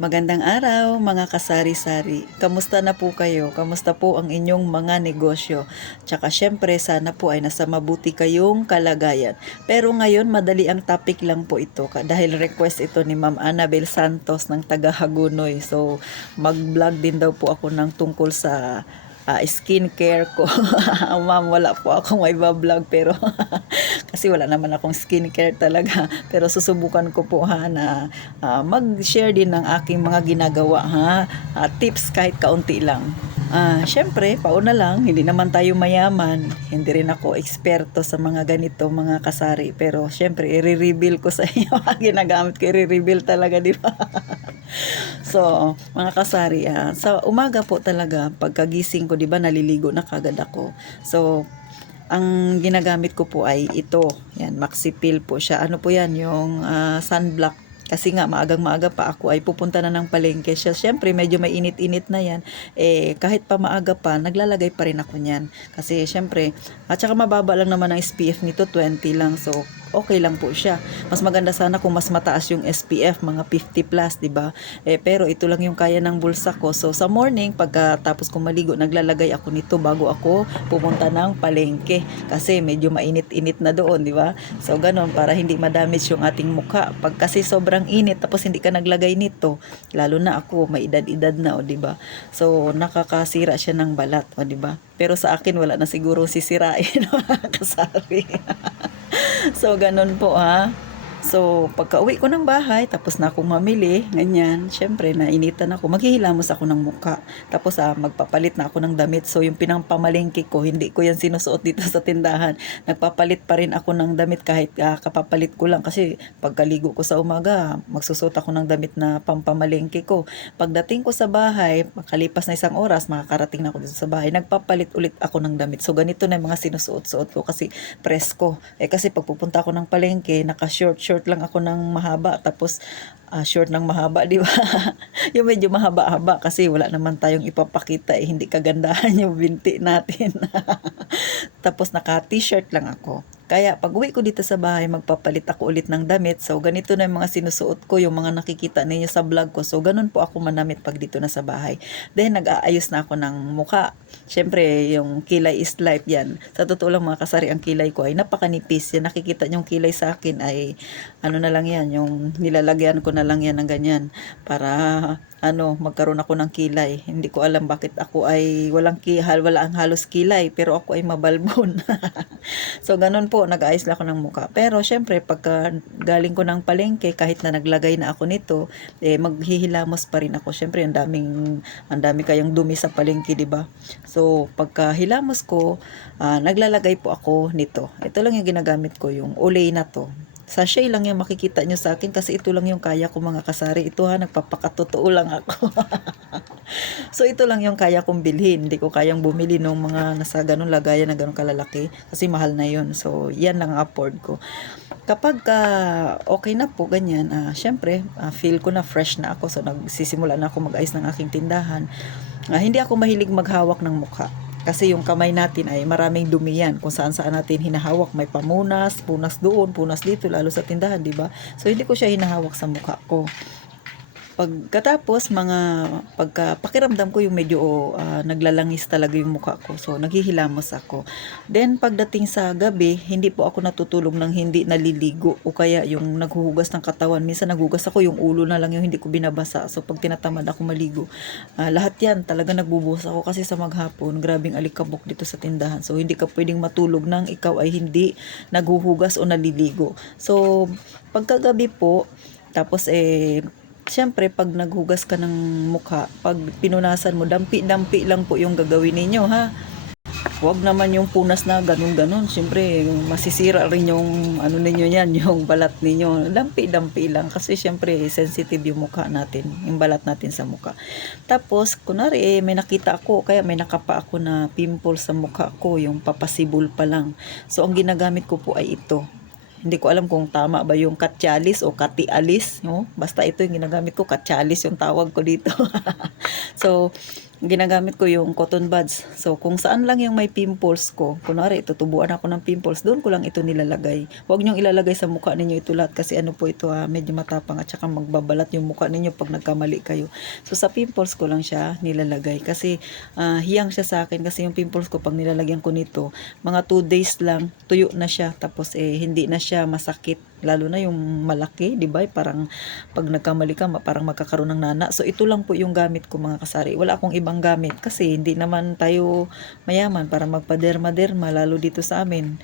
Magandang araw mga kasari-sari. Kamusta na po kayo? Kamusta po ang inyong mga negosyo? Tsaka syempre sana po ay nasa mabuti kayong kalagayan. Pero ngayon madali ang topic lang po ito dahil request ito ni Ma'am Annabel Santos ng taga Hagunoy. So mag-vlog din daw po ako ng tungkol sa skincare ko. Ma'am, wala po akong may vlog pero kasi wala naman akong skincare talaga. Pero susubukan ko po na mag-share din ng aking mga ginagawa tips kahit kaunti lang. Syempre, pauna lang, hindi naman tayo mayaman. Hindi rin ako eksperto sa mga ganito, mga kasari. Pero syempre, i-reveal ko sa inyo. Ginagamit ko, i-reveal talaga, di ba? So, mga kasari, sa umaga po talaga, pagkagising ko, di ba, naliligo na kagad ako. So, ang ginagamit ko po ay ito. Yan, Maxipil po siya. Ano po yan? Yung sunblock. Kasi nga, maagang-maaga pa ako ay pupunta na ng palengke siya. Siyempre, medyo may init-init na yan. Kahit pa maaga pa, naglalagay pa rin ako niyan. Kasi siyempre, at saka mababa lang naman ang SPF nito, 20 lang. So, okay lang po siya. Mas maganda sana kung mas mataas yung SPF, mga 50 plus, di ba? Pero ito lang yung kaya ng bulsa ko. So, sa morning, pagkatapos kong maligo, naglalagay ako nito bago ako pupunta ng palengke. Kasi medyo mainit-init na doon, di ba? So, ganun, para hindi madamage yung ating mukha. Pag kasi sobrang init, tapos hindi ka naglagay nito, lalo na ako, may edad-edad na, o, di ba? So, nakakasira siya ng balat, o, di ba? Pero sa akin, wala na siguro sisirain, mga kasari. So, ganun po So, pagka-uwi ko ng bahay, tapos na akong mamili, ganyan, syempre, nainitan ako, maghihilamos ako ng muka. Tapos, magpapalit na ako ng damit. So, yung pinampamalengke ko, hindi ko yan sinusuot dito sa tindahan. Nagpapalit pa rin ako ng damit kahit kapapalit ko lang. Kasi, pagkaligo ko sa umaga, magsusuot ako ng damit na pampamalengke ko. Pagdating ko sa bahay, makalipas na isang oras, makakarating na ako dito sa bahay, nagpapalit ulit ako ng damit. So, ganito na yung mga sinusuot-suot ko kasi presko. Kasi pagpupunta ako ng palengke, naka-short lang ako ng mahaba, tapos short ng mahaba, di ba? Yung medyo mahaba-haba kasi wala naman tayong ipapakita, hindi kagandahan yung binti natin. Tapos naka-t-shirt lang ako. Kaya pag uwi ko dito sa bahay, magpapalit ako ulit ng damit. So, ganito na yung mga sinusuot ko, yung mga nakikita ninyo sa vlog ko. So, ganun po ako manamit pag dito na sa bahay. Then, nag-aayos na ako ng mukha. Siyempre, yung kilay is life yan. Sa totoo lang mga kasari, ang kilay ko ay napakanipis. Yan, nakikita yung kilay sa akin ay, ano na lang yan, yung nilalagyan ko na lang yan ng ganyan. Para magkaroon ako ng kilay. Hindi ko alam bakit ako ay wala ang halos kilay, pero ako ay mabalbon. So, ganun po, nag-ayos lang ako ng mukha. Pero, syempre, pagka galing ko ng palengke, kahit na naglagay na ako nito, maghihilamos pa rin ako. Syempre, ang dami kayang dumi sa palengke, di ba? So, pagka hilamos ko, naglalagay po ako nito. Ito lang yung ginagamit ko, yung Olay na to. Sachet lang yung makikita nyo sa akin kasi ito lang yung kaya ko mga kasari. Ito nagpapakatotoo lang ako. So ito lang yung kaya kong bilhin. Hindi ko kayang bumili ng mga nasa ganun lagayan na ganun kalalaki kasi mahal na yun. So yan lang ang afford ko. Kapag okay na po ganyan, syempre feel ko na fresh na ako. So nagsisimula na ako mag-ayos ng aking tindahan. Hindi ako mahilig maghawak ng mukha. Kasi yung kamay natin ay maraming dumi yan. Kung saan-saan natin hinahawak, may pamunas, punas doon, punas dito, lalo sa tindahan, di ba? So, hindi ko siya hinahawak sa mukha ko. Pagkatapos, pakiramdam ko yung medyo naglalangis talaga yung mukha ko. So, naghihilamos ako. Then, pagdating sa gabi, hindi po ako natutulog ng hindi naliligo. O kaya yung naghuhugas ng katawan. Minsan naghugas ako, yung ulo na lang yung hindi ko binabasa. So, pag tinatamad ako maligo, lahat yan talaga nagbubuhos ako. Kasi sa maghapon, grabing alikabok dito sa tindahan. So, hindi ka pwedeng matulog nang ikaw ay hindi naghuhugas o naliligo. So, pagkagabi po, tapos siyempre, pag naghugas ka ng mukha, pag pinunasan mo, dampi-dampi lang po yung gagawin ninyo, Huwag naman yung punas na ganun-ganun. Siyempre, masisira rin yung ninyo yan, yung balat ninyo. Dampi-dampi lang. Kasi siyempre, sensitive yung mukha natin, yung balat natin sa mukha. Tapos, kunwari, may nakita ako, kaya may nakapa ako na pimple sa mukha ko, yung papasibol pa lang. So, ang ginagamit ko po ay ito. Hindi ko alam kung tama ba yung katyalis o katialis, no? Basta ito yung ginagamit ko, katyalis yung tawag ko dito. So, ginagamit ko yung cotton buds. So, kung saan lang yung may pimples ko, kunwari, tutubuan ako ng pimples, doon ko lang ito nilalagay. Huwag niyong ilalagay sa mukha ninyo ito lahat kasi ano po ito medyo matapang at saka magbabalat yung mukha ninyo pag nagkamali kayo. So, sa pimples ko lang siya nilalagay kasi hiyang siya sa akin kasi yung pimples ko pag nilalagyan ko nito, mga 2 days lang, tuyo na siya. Tapos, hindi na siya masakit. Lalo na yung malaki, di ba? Parang pag nagkamali ka, parang magkakaroon ng nana. So, ito lang po yung gamit ko mga kasari. Wala akong ibang gamit kasi hindi naman tayo mayaman para magpaderma-derma, lalo dito sa amin.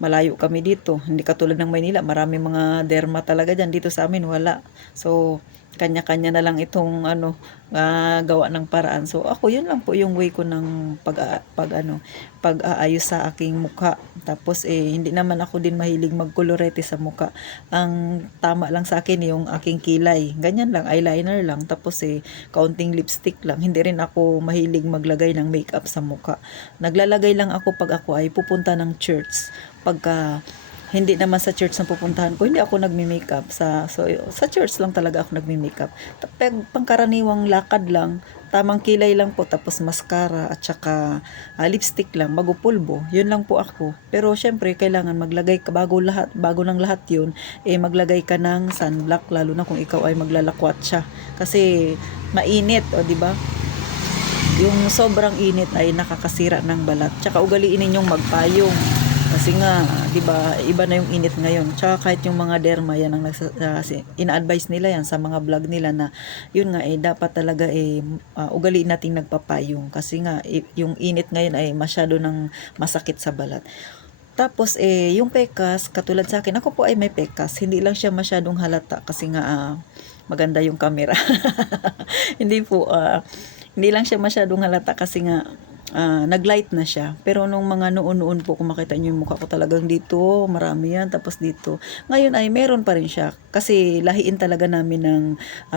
Malayo kami dito. Hindi katulad ng Maynila, marami mga derma talaga dyan. Dito sa amin, wala. So, kanya-kanya na lang itong gawa ng paraan. So ako yun lang po yung way ko ng pag-aayos sa aking mukha. Tapos hindi naman ako din mahilig magkolorete sa mukha. Ang tama lang sa akin yung aking kilay. Ganyan lang, eyeliner lang. Tapos kaunting lipstick lang. Hindi rin ako mahilig maglagay ng makeup sa mukha. Naglalagay lang ako pag ako ay pupunta ng church. Pagka hindi naman sa church na pupuntahan ko, hindi ako nagmi-makeup. Sa church lang talaga ako nagmi-makeup. Pangkaraniwang lakad lang, tamang kilay lang po, tapos mascara at saka lipstick lang, bago pulbo. Yun lang po ako. Pero syempre, kailangan maglagay ka, bago ng lahat yun, maglagay ka ng sunblock, lalo na kung ikaw ay maglalakwat siya. Kasi mainit, o di ba? Yung sobrang init ay nakakasira ng balat. Tsaka ugaliin ninyong magpayong. Kasi nga, 'di ba, iba na yung init ngayon. Tsaka kahit yung mga derma yan ang ina-advise nila yan sa mga vlog nila na yun nga dapat talaga ugaliin nating nagpapayong kasi nga yung init ngayon ay masyado ng masakit sa balat. Tapos yung pekas, katulad sa akin, ako po ay may pekas. Hindi lang siya masyadong halata kasi nga maganda yung camera. Hindi po hindi lang siya masyadong halata kasi nga naglight na siya. Pero nung mga noon-noon po, kung makita nyo yung mukha ko talagang dito, marami yan. Tapos dito. Ngayon ay meron pa rin siya. Kasi lahiin talaga namin ng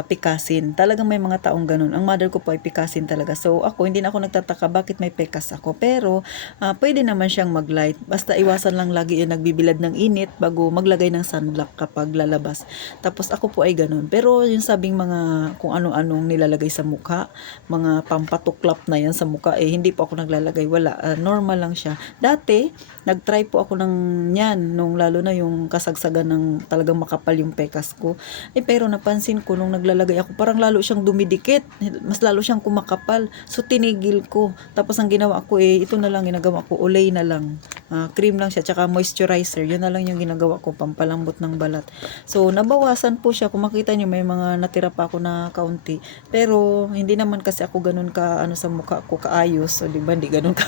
pikasin. Talagang may mga taong ganun. Ang mother ko po ay pikasin talaga. So ako, hindi na ako nagtataka bakit may pekas ako. Pero pwede naman siyang maglight. Basta iwasan lang lagi yung nagbibilad ng init bago maglagay ng sunblock kapag lalabas. Tapos ako po ay ganun. Pero yung sabing mga kung ano-anong nilalagay sa mukha, mga pampatuklap na yan sa mukha, hindi po ako naglalagay, wala, normal lang siya. Dati nagtry po ako ng yan nung lalo na yung kasagsagan ng talagang makapal yung pekas ko, pero napansin ko nung naglalagay ako parang lalo siyang dumidikit, mas lalo siyang kumakapal. So tinigil ko, tapos ang ginawa ko ito na lang ginagawa ko, Olay na lang, cream lang siya tsaka moisturizer, yun na lang yung ginagawa ko, pampalambot ng balat. So nabawasan po siya, kung makita niyo may mga natira pa ako na kaunti, pero hindi naman kasi ako ganun ka sa mukha ko kaayos. So, di ba, hindi ganun ka.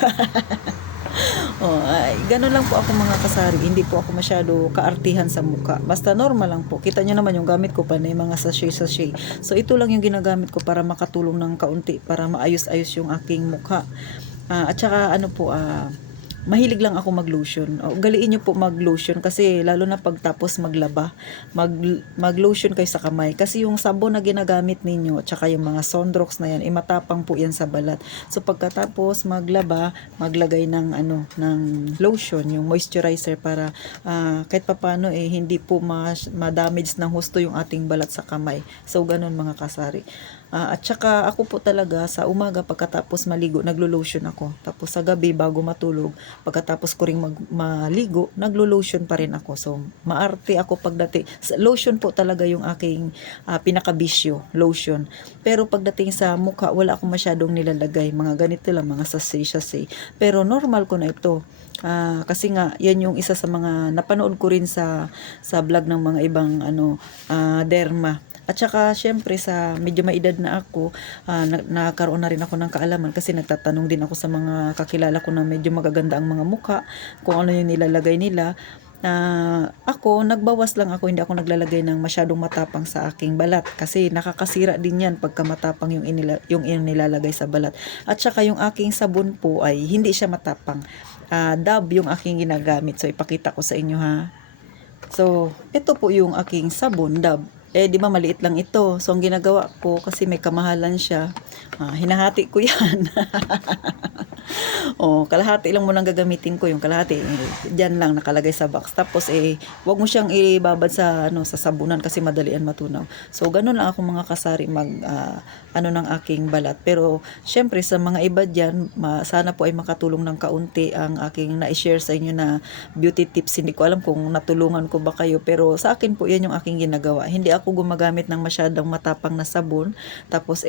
Ganun lang po ako mga kasari. Hindi po ako masyado kaartihan sa mukha. Basta normal lang po. Kita nyo naman yung gamit ko pa na yung mga sachet-sachet. So, ito lang yung ginagamit ko para makatulong ng kaunti, para maayos-ayos yung aking mukha. At saka, mahilig lang ako mag-lotion. Ugaliin nyo po mag-lotion kasi lalo na pagtapos maglaba, mag-lotion kayo sa kamay. Kasi yung sabon na ginagamit ninyo, tsaka yung mga Sonrox na yan, matapang po yan sa balat. So pagkatapos maglaba, maglagay ng ng lotion, yung moisturizer para kahit papano hindi po ma-damage ng husto yung ating balat sa kamay. So ganun mga kasari. At saka ako po talaga sa umaga pagkatapos maligo, naglo-lotion ako. Tapos sa gabi bago matulog, pagkatapos ko ring maligo, naglo-lotion pa rin ako. So maarte ako pagdating. Lotion po talaga yung aking pinakabisyo, lotion. Pero pagdating sa mukha, wala akong masyadong nilalagay. Mga ganito lang, mga sachet. Pero normal ko na ito. Kasi nga yan yung isa sa mga napanood ko rin sa vlog ng mga ibang derma. At saka syempre sa medyo maedad na ako, nakaroon na rin ako ng kaalaman kasi nagtatanong din ako sa mga kakilala ko na medyo magaganda ang mga mukha, kung ano yung nilalagay nila. Ako, nagbawas lang ako, hindi ako naglalagay ng masyadong matapang sa aking balat kasi nakakasira din yan pagka matapang yung nilalagay sa balat. At saka yung aking sabon po ay hindi siya matapang. Dove yung aking ginagamit. So ipakita ko sa inyo ha. So ito po yung aking sabon, Dove. Di ba maliit lang ito. So ang ginagawa ko kasi may kamahalan siya, hinahati ko yan. Kalahati lang muna ang gagamitin ko, yung kalahati diyan lang nakalagay sa box. Tapos wag mo siyang ibabad sa sa sabunan kasi madalian matunaw. So ganun lang ako mga kasari ng aking balat. Pero syempre sa mga iba diyan, sana po ay makatulong ng kaunti ang aking na-share sa inyo na beauty tips. Hindi ko alam kung natulungan ko ba kayo, pero sa akin po yan yung aking ginagawa. Hindi ako gumagamit ng masyadong matapang na sabon. Tapos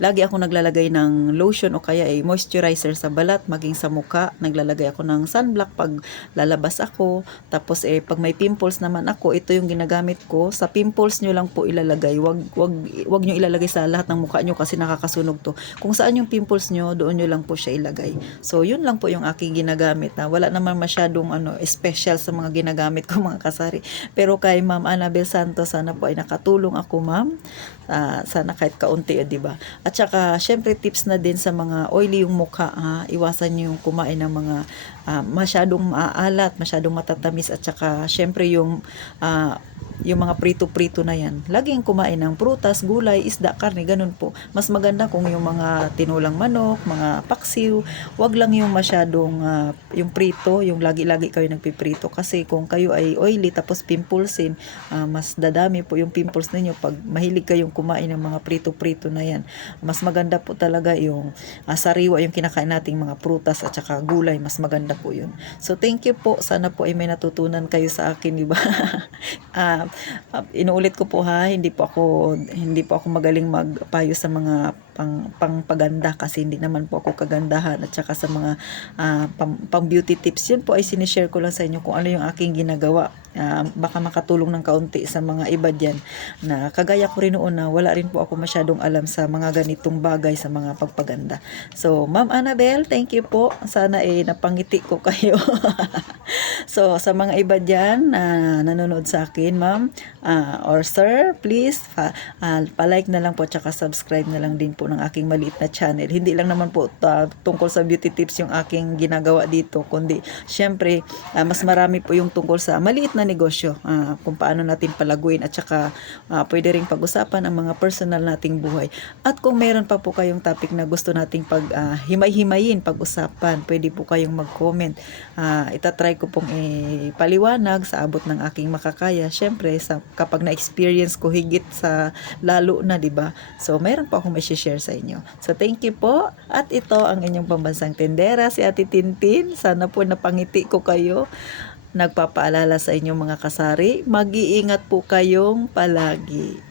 lagi ako naglalagay ng lotion o kaya moisturizer sa balat, maging sa mukha. Naglalagay ako ng sunblock pag lalabas ako. Tapos pag may pimples naman ako, ito yung ginagamit ko. Sa pimples nyo lang po ilalagay. Wag nyo ilalagay sa lahat ng mukha nyo kasi nakakasunog to. Kung saan yung pimples nyo, doon nyo lang po siya ilagay. So yun lang po yung aking ginagamit. Wala naman masyadong special sa mga ginagamit ko mga kasari. Pero kay Ma'am Annabel Santos, sana po ay nakatulong ako, ma'am. Sana kahit kaunti, di ba? At saka syempre tips na din sa mga oily yung mukha, iwasan niyo yung kumain ng mga masyadong maalat, masyadong matatamis, at saka syempre yung mga prito-prito na yan. Laging kumain ng prutas, gulay, isda, karne, ganun po. Mas maganda kung yung mga tinulang manok, mga paksiw, wag lang yung masyadong yung prito, yung lagi-lagi kayo nagpiprito. Kasi kung kayo ay oily tapos pimplesin, mas dadami po yung pimples ninyo pag mahilig kayong kumain ng mga prito-prito na yan. Mas maganda po talaga yung sariwa yung kinakain nating mga prutas at saka gulay, mas maganda po yun. So thank you po, sana po ay may natutunan kayo sa akin, di ba? Inuulit ko po hindi po ako magaling magpayo sa mga pangpaganda kasi hindi naman po ako kagandahan, at saka sa mga pang beauty tips, yun po ay sinishare ko lang sa inyo kung ano yung aking ginagawa. Baka makatulong ng kaunti sa mga iba dyan na kagaya ko rin noon na wala rin po ako masyadong alam sa mga ganitong bagay sa mga pagpaganda. So Ma'am Annabel, thank you po, sana napangiti ko kayo. So sa mga iba dyan na nanonood sa akin, ma'am or sir, please pa-like na lang po, tsaka subscribe na lang din po ng aking maliit na channel. Hindi lang naman po tungkol sa beauty tips yung aking ginagawa dito, kundi syempre mas marami po yung tungkol sa maliit na negosyo, kung paano natin palaguin, at saka pwede ring pag-usapan ang mga personal nating buhay. At kung meron pa po kayong topic na gusto nating himay-himayin, pag-usapan, pwede po kayong mag-comment. Itatry ko pong paliwanag sa abot ng aking makakaya. Syempre kapag na-experience ko higit sa lalo na, di ba? So mayroon po akong i-share sa inyo. So thank you po, at ito ang inyong pambansang tendera, si Ate Tintin. Sana po napangiti ko kayo. Nagpapaalala sa inyong mga kasari, mag-iingat po kayong palagi.